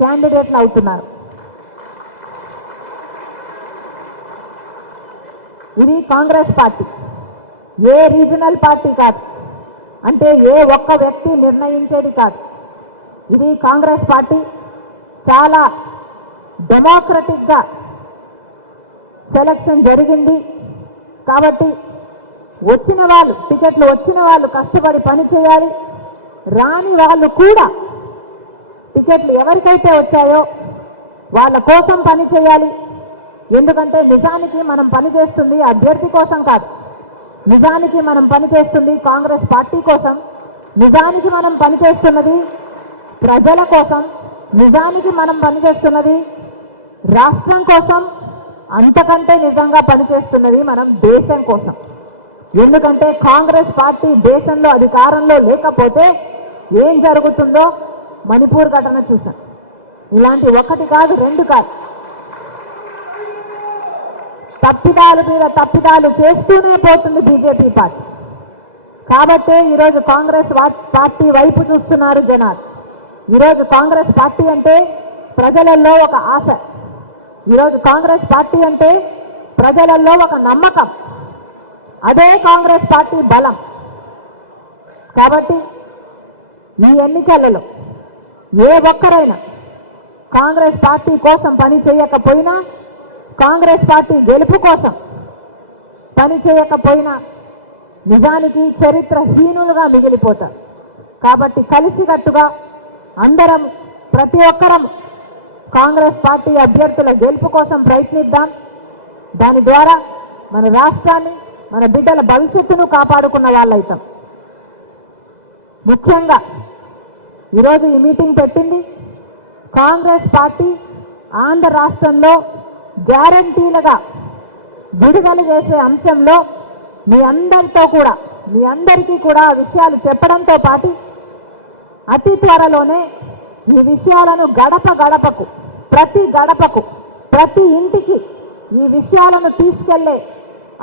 క్యాండిడేట్లు అవుతున్నారు. ఇది కాంగ్రెస్ పార్టీ, ఏ రీజనల్ పార్టీ కాదు, అంటే ఏ ఒక్క వ్యక్తి నిర్ణయించేది కాదు. ఇది కాంగ్రెస్ పార్టీ చాలా డెమోక్రటిక్గా సెలక్షన్ జరిగింది. కాబట్టి వచ్చిన వాళ్ళు, టికెట్లు వచ్చిన వాళ్ళు కష్టపడి పని చేయాలి, రాని వాళ్ళు కూడా టికెట్లు ఎవరికైతే వచ్చాయో వాళ్ళ కోసం పని చేయాలి. ఎందుకంటే నిజానికి మనం పనిచేస్తుంది అభ్యర్థి కోసం కాదు, నిజానికి మనం పనిచేస్తుంది కాంగ్రెస్ పార్టీ కోసం, నిజానికి మనం పనిచేస్తున్నది ప్రజల కోసం, నిజానికి మనం పనిచేస్తున్నది రాష్ట్రం కోసం, అంతకంటే నిజంగా పనిచేస్తున్నది మనం దేశం కోసం. ఎందుకంటే కాంగ్రెస్ పార్టీ దేశంలో అధికారంలో లేకపోతే ఏం జరుగుతుందో మణిపూర్ ఘటన చూసాం. ఇలాంటి ఒకటి కాదు, రెండు కాదు, తప్పిదాలు మీద తప్పిదాలు చేస్తూనే పోతుంది బీజేపీ పార్టీ. కాబట్టే ఈరోజు కాంగ్రెస్ పార్టీ వైపు చూస్తున్నారు జనాలు. ఈరోజు కాంగ్రెస్ పార్టీ అంటే ప్రజలలో ఒక ఆశ, ఈరోజు కాంగ్రెస్ పార్టీ అంటే ప్రజలలో ఒక నమ్మకం, అదే కాంగ్రెస్ పార్టీ బలం. కాబట్టి ఈ ఎన్నికలలో ఏ ఒక్కరైనా కాంగ్రెస్ పార్టీ కోసం పని చేయకపోయినా, కాంగ్రెస్ పార్టీ గెలుపు కోసం పని చేయకపోయినా నిజానికి చరిత్రహీనులుగా మిగిలిపోతారు. కాబట్టి కలిసికట్టుగా అందరం, ప్రతి ఒక్కరం కాంగ్రెస్ పార్టీ అభ్యర్థుల గెలుపు కోసం ప్రయత్నిద్దాం. దాని ద్వారా మన రాష్ట్రాన్ని, మన బిడ్డల భవిష్యత్తును కాపాడుకున్న వాళ్ళైతాం. ముఖ్యంగా ఈరోజు ఈ మీటింగ్ పెట్టింది కాంగ్రెస్ పార్టీ ఆంధ్ర రాష్ట్రంలో గ్యారంటీలుగా విడుదల చేసే అంశంలో మీ అందరికీ కూడా విషయాలు చెప్పడంతో పాటు అతి త్వరలోనే ఈ విషయాలను గడపకు, ప్రతి ఇంటికి ఈ విషయాలను తీసుకెళ్లే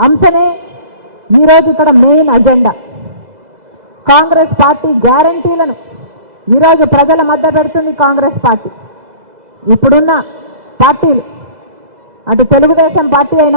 అంశమే ఈరోజు ఇక్కడ మెయిన్ అజెండా. కాంగ్రెస్ పార్టీ గ్యారంటీలను ఈరోజు ప్రజల మధ్య పెడుతుంది కాంగ్రెస్ పార్టీ. ఇప్పుడున్న పార్టీలు, అటు తెలుగుదేశం పార్టీ అయినా